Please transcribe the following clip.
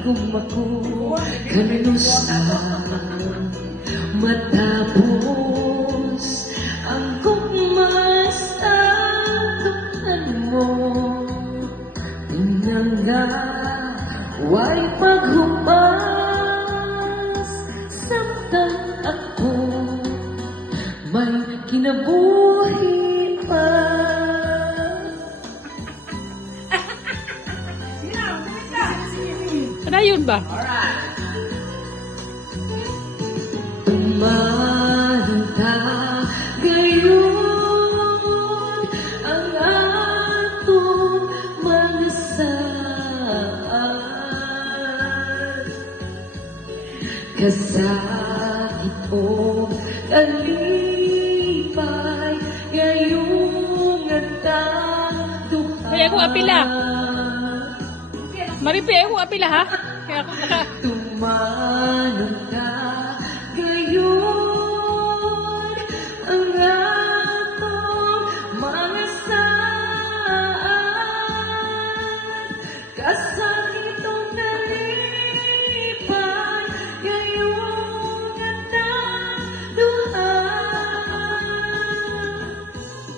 gumako kanusta matapos ang kumasaluhan mo pinangga way paghupas samtang ako may kinabuhi pa. Kanayon ba? Tumahan ka gayon ang atong mga saan. Kasakit o kalipay gayong nagtaduhan. Kaya ako apila. Maripi, ako apila ha? Kaya ako naka... Tumanong ka